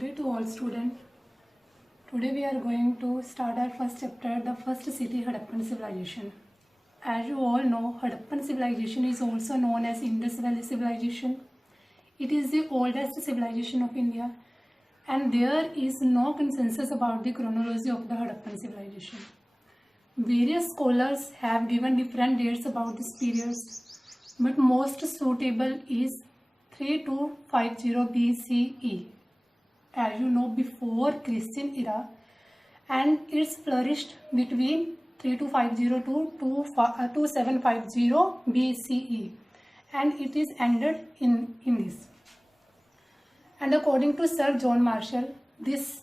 day to all students. Today we are going to start our first chapter, the first city Harappan civilization. As you all know, Harappan civilization is also known as Indus Valley civilization. It is the oldest civilization of India, and there is no consensus about the chronology of the Harappan civilization. Various scholars have given different dates about this period, but most suitable is 3250 BCE. As you know, before Christian era, and it's flourished between 3250 to 2750 BCE, and it is ended in this. And according to Sir John Marshall, this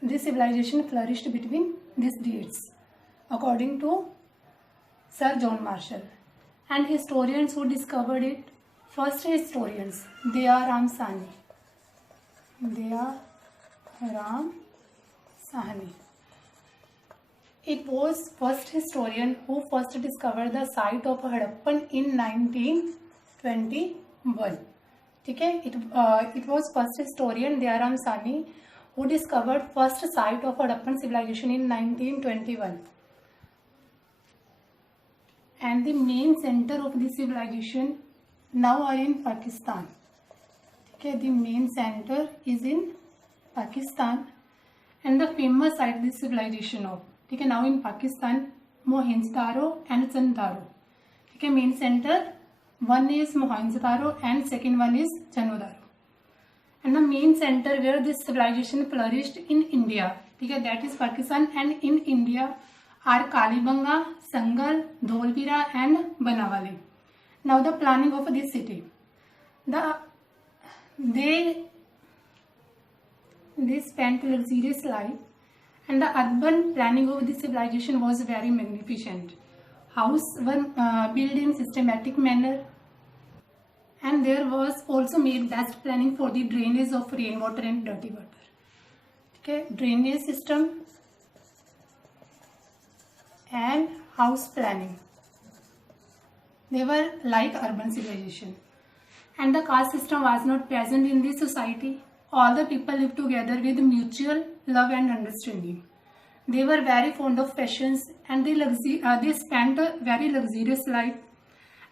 civilization flourished between these dates, according to Sir John Marshall. And historians who discovered it, first historians, Dayaram Sahni. Dayaram Sahni. It was first historian who first discovered the site of Harappan in 1921. Okay, it was first historian Dayaram Sahni who discovered first site of Harappan civilization in 1921. And the main center of the civilization now are in Pakistan. Okay, the main center is in Pakistan, and the famous site of the civilization of, okay, now in Pakistan, Mohenjo-daro and Chandraro. Okay, main center, one is Mohenjo-daro and second one is Chandraro. And the main center where this civilization flourished in India, okay, that is Pakistan, and in India are Kalibanga, Sangal, Dholpira and Banawali. Now the planning of this city. They spent luxurious life, and the urban planning of this civilization was very magnificent. Houses were built in systematic manner, and there was also made best planning for the drainage of rainwater and dirty water. Okay, drainage system and house planning. They were like urban civilization. And the caste system was not present in this society. All the people lived together with mutual love and understanding. They were very fond of fashions, and they spent a very luxurious life.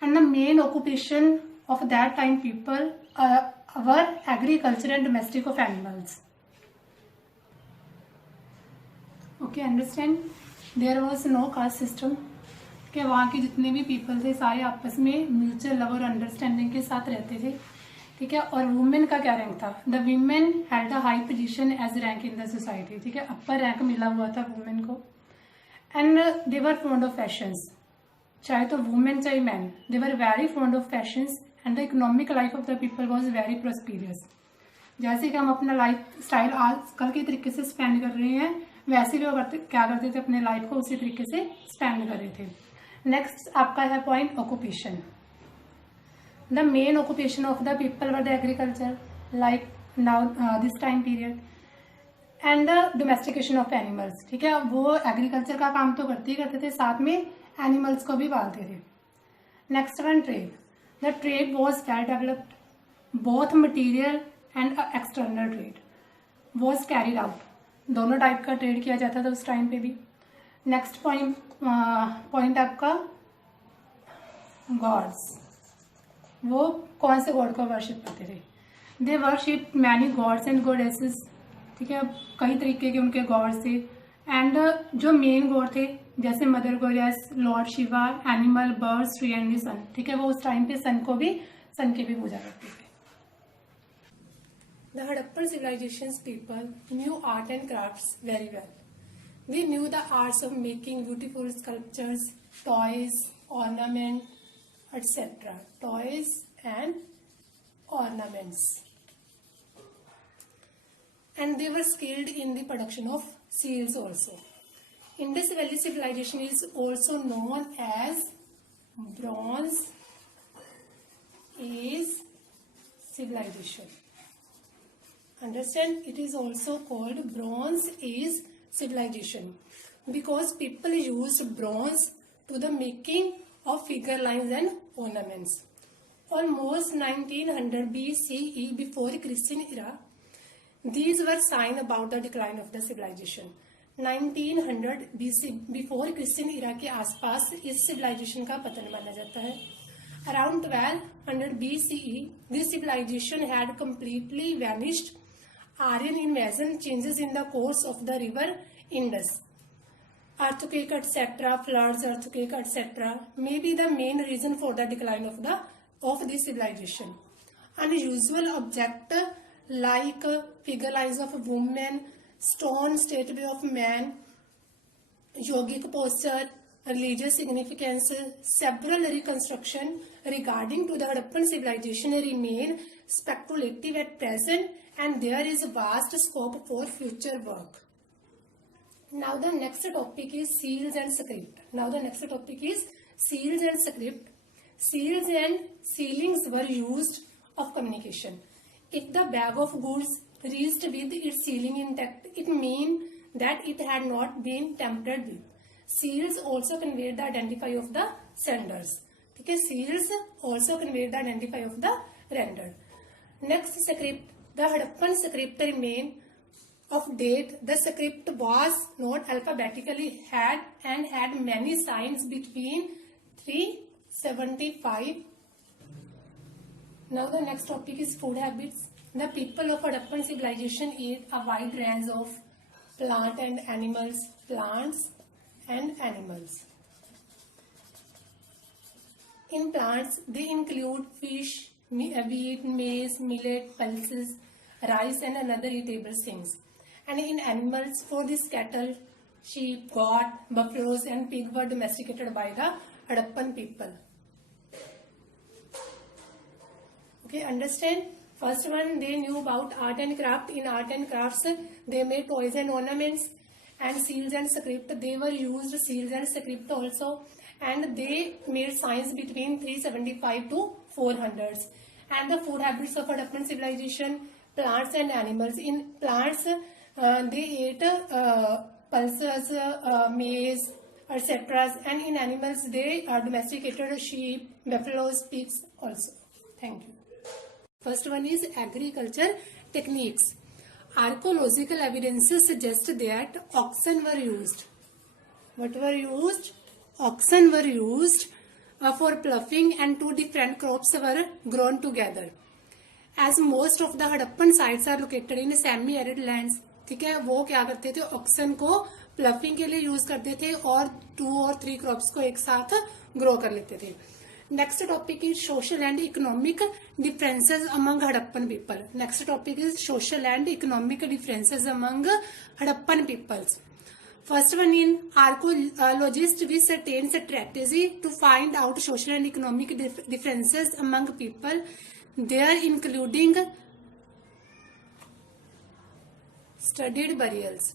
And the main occupation of that time people were agriculture and domestic of animals. Okay, understand? There was no caste system. कि वहाँ के जितने भी people थे सारे आपस में mutual love और अंडरस्टैंडिंग के साथ रहते थे, ठीक है. और वुमेन का क्या रैंक था? The women had the high position as rank in the society, ठीक है. अपर रैंक मिला हुआ था वुमेन को. And they were fond of fashions, चाहे तो वुमेन चाहे man, they were very fond of fashions, and the economic life of the people was very prosperous. जैसे कि हम अपना लाइफ स्टाइल आजकल के तरीके से स्पेंड कर रहे हैं, वैसे भी वो क्या करते थे, अपने लाइफ को उसी तरीके से स्पेंड कर रहे थे. नेक्स्ट आपका है point occupation. The main occupation of the people were the agriculture like now this time period, and the domestication of animals, ठीक है. वो एग्रीकल्चर का काम तो करते ही करते थे, साथ में एनिमल्स को भी पालते थे. Next one trade. The trade was well developed, both material and external trade was carried out. दोनों टाइप का ट्रेड किया जाता था उस टाइम पे भी. नेक्स्ट पॉइंट आपका गॉड्स. वो कौन से गॉड को वर्शिप करते थे? They worship many gods and goddesses, ठीक है. कई तरीके के उनके गॉड्स थे, एंड जो मेन गॉड थे जैसे mother goddess, lord Shiva, animal, birds, tree and sun, ठीक है. वो उस टाइम पे सन की भी पूजा करते थे. The Harappan civilization's people knew art and crafts very well. They knew the arts of making beautiful sculptures, toys, ornament, etc. Toys and ornaments. And they were skilled in the production of seals also. Indus Valley civilization is also known as Bronze Age civilization. Understand? It is also called Bronze Age civilization because people used bronze to the making of figure lines and ornaments. Almost 1900 BCE, before Christian era, These were sign about the decline of the civilization. 1900 BC before Christian era के आसपास इस civilisation का पतन माना जाता है. Around 1200 BCE, this civilization had completely vanished. Aryan invasion, changes in the course of the river Indus, earthquake, etc., floods, earthquake, etc., may be the main reason for the decline of this civilization. Unusual object like figure lines of women, stone statue of man, yogic posture, religious significance, several reconstruction regarding to the Harappan civilization remain speculative at present, and there is vast scope for future work. Now the next topic is seals and script. Seals and sealings were used of communication. If the bag of goods reached with its sealing intact, it means that it had not been tampered with. Seals also convey the identity of the senders. Okay, seals also convey the identity of the rendered. Next script, the Harappan script remain of date. The script was not alphabetically had many signs between 375. Now the next topic is food habits. The people of Harappan civilization ate a wide range of plants and animals. In plants, they include fish, wheat, maize, millet, pulses, rice, and other eatable things. And in animals, for this cattle, sheep, goat, buffaloes, and pig were domesticated by the Harappan people. Okay, understand? First one, they knew about art and craft. In art and crafts, they made toys and ornaments. And seals and script, they were used seals and script also, and they made signs between 375 to 400. And the food habits of Harappan civilization, plants and animals. In plants, they ate pulses, maize, etc. And in animals, they domesticated sheep, buffaloes, pigs also. Thank you. First one is agriculture techniques. Archaeological evidences suggest that oxen were used. What were used? Oxen were used for ploughing, and two different crops were grown together. As most of the Harappan sites are located in semi-arid lands, ठीक है, वो क्या करते थे, oxen को ploughing के लिए use करते थे और 2 और 3 क्रॉप्स को एक साथ ग्रो कर लेते थे. Next topic is social and economic differences among Harappan people. Next topic is social and economic differences among Harappan peoples. First one, in archaeologists, we certain strategy to find out social and economic differences among people. They are including studied burials.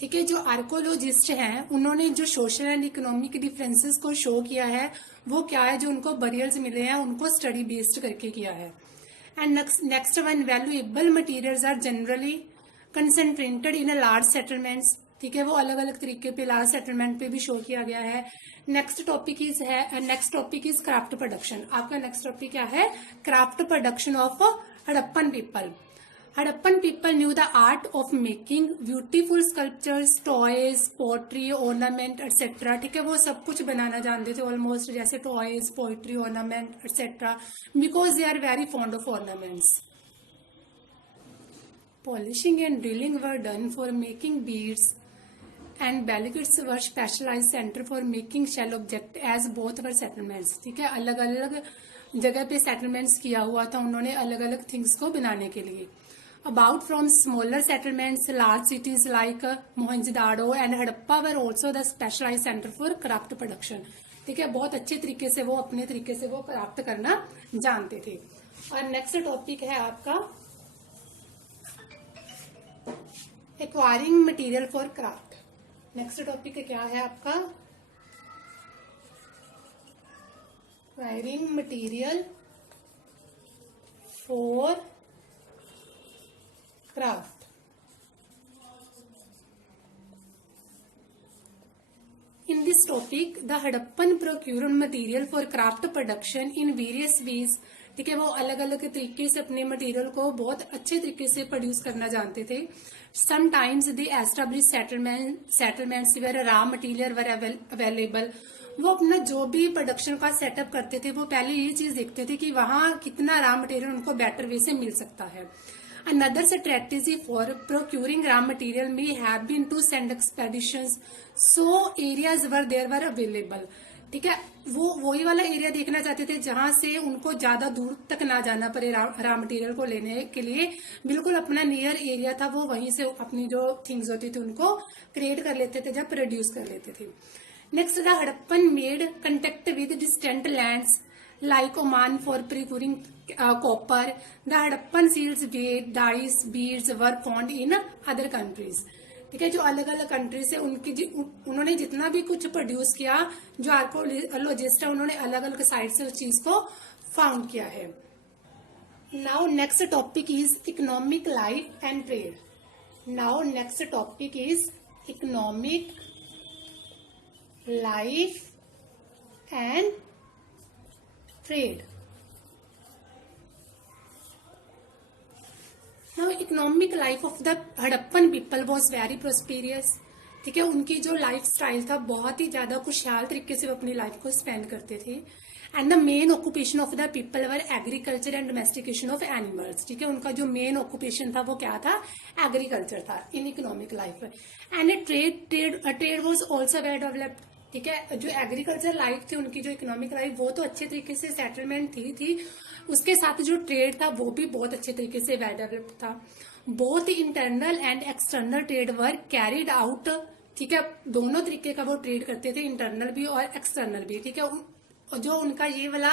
ठीक है, जो archaeologist हैं उन्होंने जो social and economic differences को show किया है वो क्या है, जो उनको बरियल्स मिले हैं उनको स्टडी बेस्ड करके किया है. And next one, valuable materials are generally concentrated in large settlements. ठीक है, वो अलग अलग तरीके पे लार्ज सेटलमेंट पे भी शो किया गया है. Next topic is craft production. आपका नेक्स्ट टॉपिक क्या है, craft production of Harappan people. Harappan people knew the art of making beautiful sculptures, toys, pottery, ornament, etc. ठीक है, वो सब कुछ बनाना जानते थे ऑलमोस्ट, जैसे toys, poetry, ornament, etc. Because they are very fond of ornaments. Polishing and drilling were done for making beads, and Balagits were specialized center for making shell object as both were settlements. ठीक है, अलग अलग जगह पे settlements किया हुआ था उन्होंने अलग अलग things को बनाने के लिए. About from smaller settlements, large cities like Mohenjo-daro and Harappa were also the specialized center for craft production. ठीक है, बहुत अच्छे तरीके से वो अपने तरीके से वो क्राफ्ट करना जानते थे. और नेक्स्ट टॉपिक है आपका acquiring material for craft. Next topic क्या है आपका, acquiring material for craft. In this topic, the Harappan procured material for craft production in various ways. ठीक है, वो अलग अलग तरीके से अपने मटेरियल को बहुत अच्छे तरीके से प्रोड्यूस करना जानते थे। Sometimes they establish settlements where raw material were available. वो अपना जो भी प्रोडक्शन का सेटअप करते थे वो पहले ये चीज देखते थे कि वहां कितना रॉ मटेरियल उनको बेटर वे से मिल सकता है। Another strategy for procuring raw material may have been to send expeditions so areas where there were available। ठीक है, वो वही वाला एरिया देखना चाहते थे जहां से उनको ज्यादा दूर तक ना जाना पड़े रॉ मटेरियल को लेने के लिए। बिल्कुल अपना नियर एरिया था, वो वहीं से अपनी जो थिंग्स होती थी उनको क्रिएट कर लेते थे, जब प्रोड्यूस कर लेते थे। Next, the Harappan made contact with distant lands like Oman for procuring copper. The Harappan seals, dyes, beads were found in other countries। ठीक है, जो अलग अलग कंट्रीज से उन्होंने जितना भी कुछ प्रोड्यूस किया, जो आर्कोलॉजिस्ट है उन्होंने अलग अलग साइड से उस चीज को फाउंड किया है। Now next topic is economic life and trade. Now next topic is economic life and trade. Now economic life of the Harappan people was very prosperous. ठीक है, उनकी जो लाइफ स्टाइल था बहुत ही ज्यादा खुशहाल तरीके से वो अपनी लाइफ को स्पेंड करते थे। And the main occupation of the people were agriculture and domestication of animals. ठीक है, उनका जो मेन ऑक्यूपेशन था वो क्या था, एग्रीकल्चर था in economic life. And trade was also well developed. ठीक है, जो एग्रीकल्चर लाइफ थी उनकी, जो इकोनॉमिक लाइफ, वो तो अच्छे तरीके से सेटलमेंट थी उसके साथ जो ट्रेड था वो भी बहुत अच्छे तरीके से वेल डेवलप्ड था। Both internal and external trade were carried out. ठीक है, दोनों तरीके का वो ट्रेड करते थे, इंटरनल भी और एक्सटर्नल भी। ठीक है, जो उनका ये वाला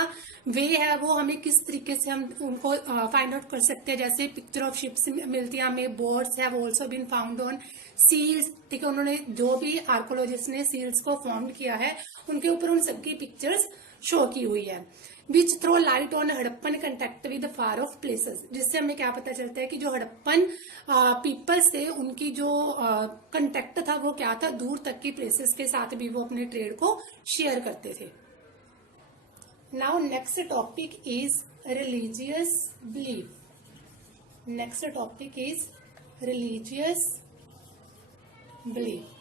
वे है वो हमें किस तरीके से हम उनको फाइंड आउट कर सकते हैं। जैसे पिक्चर ऑफ शिप्स मिलती है हमें, boards have also been found on seals. ठीक है, उन्होंने जो भी आर्कोलॉजिस्ट ने सील्स को फाउंड किया है उनके ऊपर उन सबकी पिक्चर्स शो की हुई है। Which throw light on Harappan contact with far of places. जिससे हमें क्या पता चलता है कि जो हड़प्पन पीपल्स थे उनकी जो कंटेक्ट था वो क्या था, दूर तक की प्लेसेस के साथ भी वो अपने ट्रेड को शेयर करते थे। Now next topic is religious belief. Next topic is religious belief.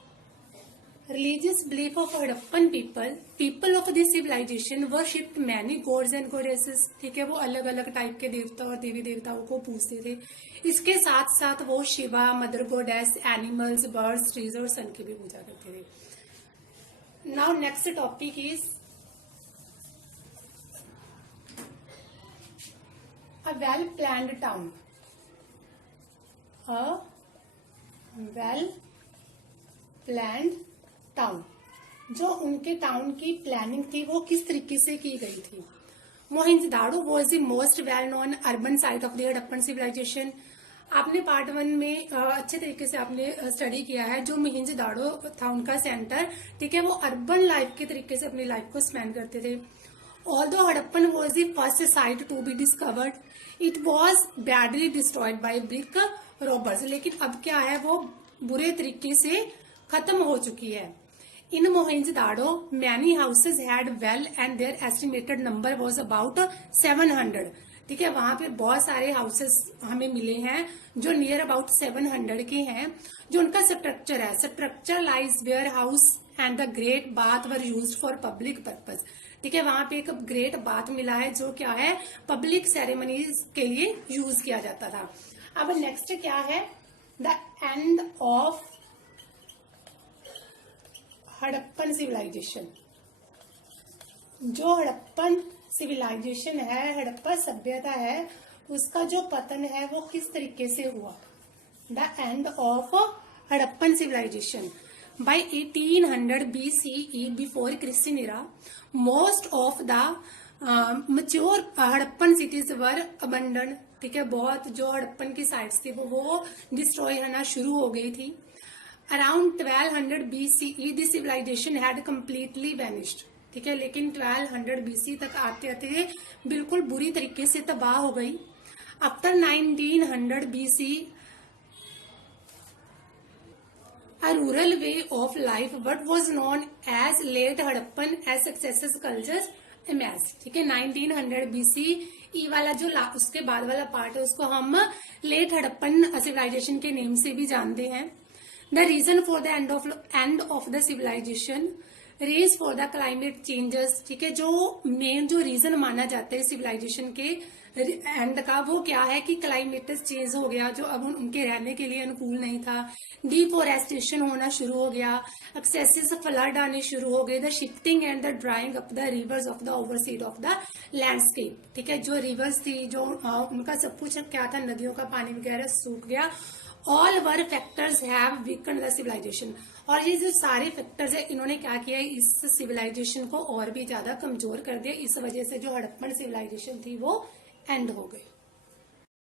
Religious belief of Harappan people of this civilization worshipped many gods and goddesses। ठीक है, वो अलग अलग टाइप के देवता और देवी देवताओं को पूजते थे। इसके साथ साथ वो Shiva, mother गोडेस, animals, birds, trees और सन की भी पूजा करते थे। Now next topic is a well planned town. A well planned town. जो उनके टाउन की प्लानिंग थी वो किस तरीके से की गई थी। Mohenjodaro was the most well known urban site of the Harappan civilization. आपने पार्ट 1 में अच्छे तरीके से आपने स्टडी किया है। जो मोहिंजोदाड़ो था उनका सेंटर, ठीक है, वो अर्बन लाइफ के तरीके से अपनी लाइफ को स्पेंड करते थे। Although Harappan was the first site to be discovered, it was badly destroyed by brick robbers. लेकिन अब क्या है, वो बुरे तरीके से खत्म हो चुकी है। In Mohenjodaro many houses had well and their estimated number was about 700। ठीक है, वहां पे बहुत सारे हाउसेस हमें मिले हैं जो नियर अबाउट 700 के हैं। जो उनका स्ट्रक्चर है, structure lies warehouse and the great bath were used for public purpose. ठीक है, वहां पे एक ग्रेट बाथ मिला है जो क्या है, पब्लिक सेरेमनीज के लिए यूज किया जाता था। अब नेक्स्ट क्या है, the end of Harappan civilisation. जो हड़प्पन सिविलाइजेशन है, हड़प्पा सभ्यता है, उसका जो पतन है वो किस तरीके से हुआ। The end of Harappan civilisation by 1800 BCE before Christian era most of the mature Harappan cities were abandon. ठीक है, बहुत जो हड़प्पन की साइट्स थी वो डिस्ट्रॉय होना शुरू हो गई थी। Around 1200 BCE this civilisation had completely vanished. ठीक है, लेकिन 1200 BC तक आते आते बिल्कुल बुरी तरीके से तबाह हो गई। After 1900 BC a rural way of life what was known as late Harappan as successive cultures emerged। ठीक है, 1900 BC ई वाला जो उसके बाद वाला पार्ट है उसको हम लेट हड़प्पन सिविलाइजेशन के नेम से भी जानते हैं। The reason for the end of the civilisation, race for the climate changes, ठीक है। जो मेन जो रीजन माना जाता है सिविलाइजेशन के एंड का वो क्या है कि क्लाइमेट चेंज हो गया, जो अब उनके रहने के लिए अनुकूल नहीं था। डिफोरेस्टेशन होना शुरू हो गया, एक्सेसिव फ्लड आने शुरू हो गए, the shifting and the drying up the rivers of the overseed of the landscape, ठीक है। जो रिवर्स थी, जो उनका सब कुछ क्या था, नदियों का पानी वगैरह सूख गया। All were factors have weaken the civilisation, और ये जो सारे फैक्टर्स है इन्होंने क्या किया, इस सिविलाइजेशन को और भी ज्यादा कमजोर कर दिया। इस वजह से जो हड़प्पन सिविलाइजेशन थी वो एंड हो गई।